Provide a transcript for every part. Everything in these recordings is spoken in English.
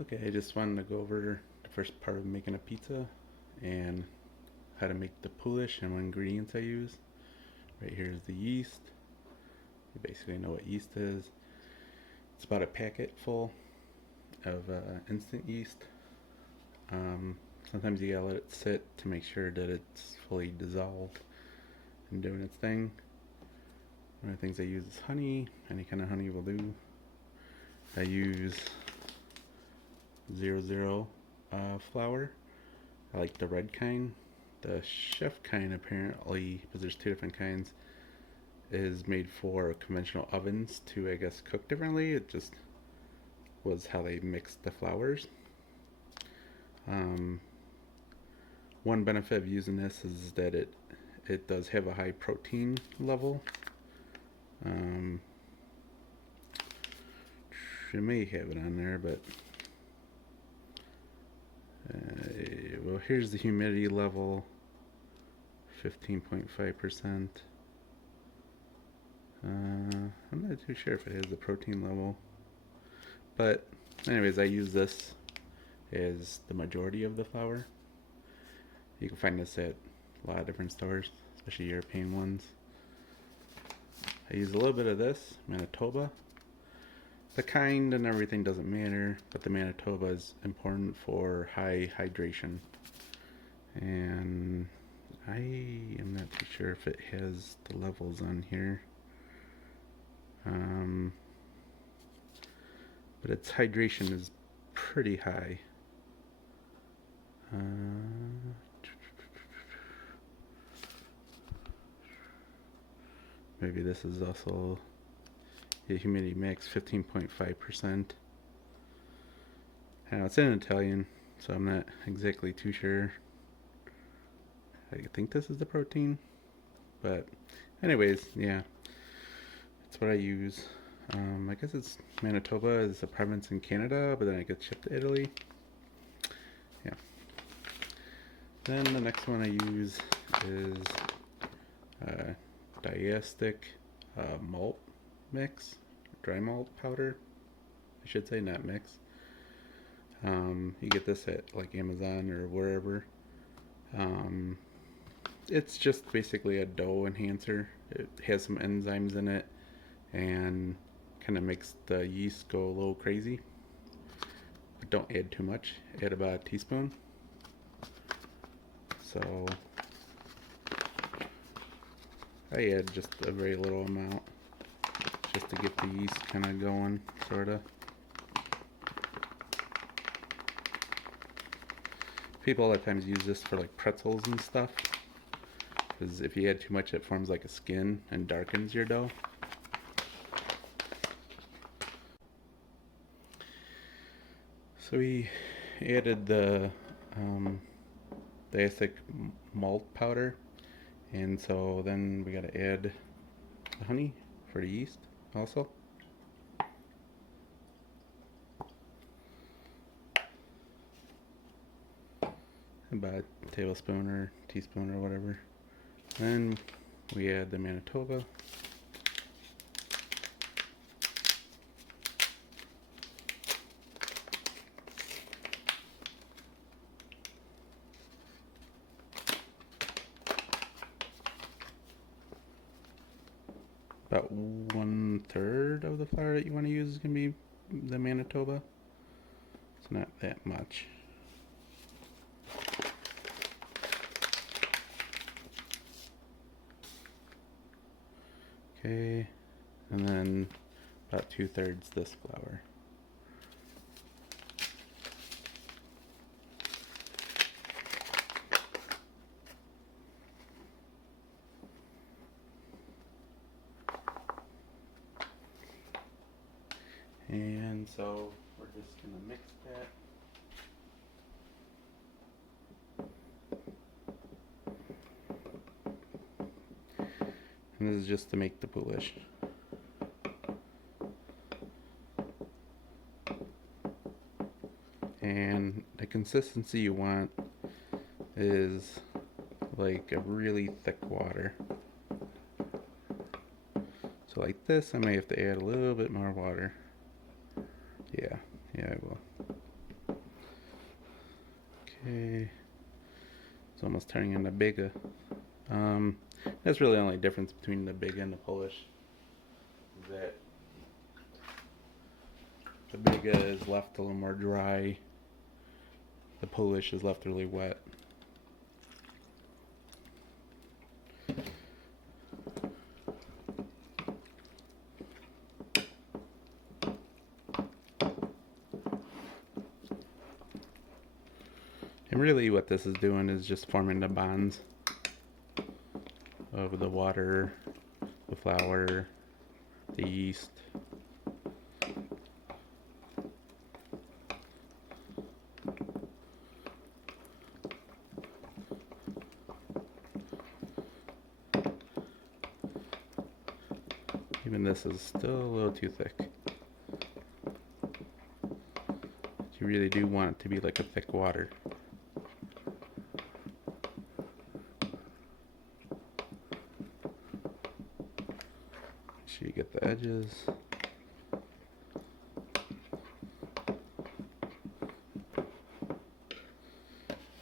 Okay, I just wanted to go over the first part of making a pizza and how to make the Poolish and what ingredients I use. Right here is the yeast. You basically know what yeast is. It's about a packet full of instant yeast. Um, Sometimes you gotta let it sit to make sure that it's fully dissolved and doing its thing. One of the things I use is honey. Any kind of honey will do. I use 00 flour. I like the red kind. The chef kind, apparently, because there's two different kinds, is made for conventional ovens to, I guess, cook differently. It just was how they mixed the flours. Um, One benefit of using this is that it does have a high protein level. Um, it may have it on there, but well, here's the humidity level, 15.5%. I'm not too sure if it has the protein level, but anyways, I use this as the majority of the flour. You can find this at a lot of different stores, especially European ones. I use a little bit of this, Manitoba. The kind and everything doesn't matter, but the Manitoba is important for high hydration. And I am not too sure if it has the levels on here. Um, but its hydration is pretty high. Maybe this is also a humidity max 15.5%. Now it's in Italian, so I'm not exactly too sure. I think this is the protein, but anyways, yeah, that's what I use. I guess it's Manitoba is a province in Canada, but then it gets shipped to Italy. Yeah. Then the next one I use is diastic malt mix, dry malt powder. I should say not mix. You get this at like Amazon or wherever. Um, it's just basically a dough enhancer. It has some enzymes in it and kind of makes the yeast go a little crazy. But don't add too much. Add about a teaspoon. So I add just a very little amount just to get the yeast kind of going, sort of. People a lot of times use this for like pretzels and stuff, because if you add too much, it forms like a skin and darkens your dough. So we added the diacetic malt powder, and so then we got to add the honey for the yeast also. About a tablespoon or teaspoon or whatever. Then we add the Manitoba. About 1/3 of the flour that you want to use is going to be the Manitoba. It's not that much. Okay, and then about 2/3 this flour. And so we're just going to mix that. And this is just to make the Poolish. And the consistency you want is like a really thick water. So like this, I may have to add a little bit more water. Yeah, I will. Okay, it's almost turning into bigger. That's really the only difference between the big and the Polish. That the bigger is left a little more dry. The Polish is left really wet. And really what this is doing is just forming the bonds of the water, the flour, the yeast. Even this is still a little too thick. You really do want it to be like a thick water. Make sure you get the edges.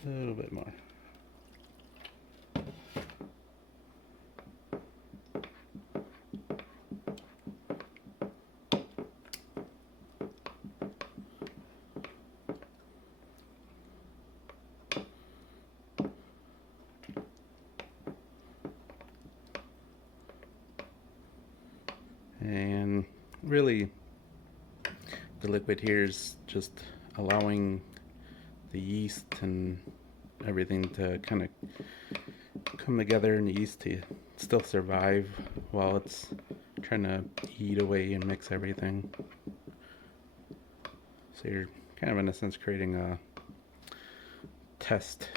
A little bit more. And really, the liquid here is just allowing the yeast and everything to kind of come together, and the yeast to still survive while it's trying to eat away and mix everything. So you're kind of in a sense creating a test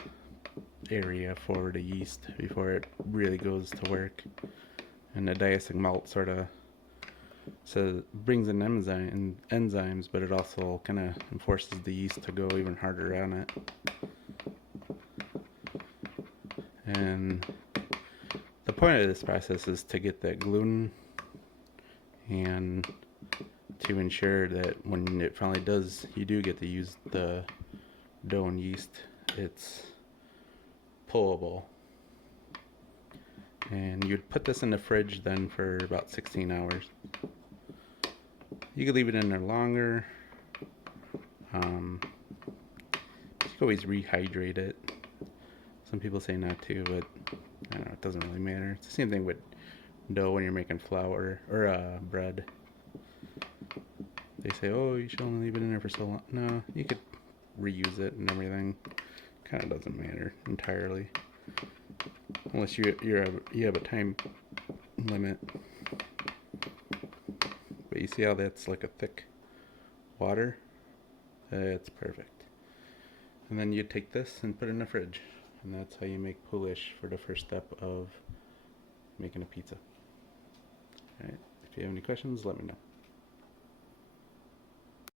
area for the yeast before it really goes to work. And the diacetic malt sort of brings in enzymes, but it also kind of forces the yeast to go even harder on it. And the point of this process is to get that gluten and to ensure that when it finally does, you do get to use the dough and yeast, it's pullable. And you'd put this in the fridge then for about 16 hours. You could leave it in there longer. You could always rehydrate it. Some people say not to, but I don't know, it doesn't really matter. It's the same thing with dough when you're making flour or bread. They say, oh, you should only leave it in there for so long. No, you could reuse it and everything. Kind of doesn't matter entirely, unless you have a time limit. But you see how that's like a thick water? That's perfect. And then you take this and put it in the fridge. And that's how you make Poolish for the first step of making a pizza. Alright, if you have any questions, let me know.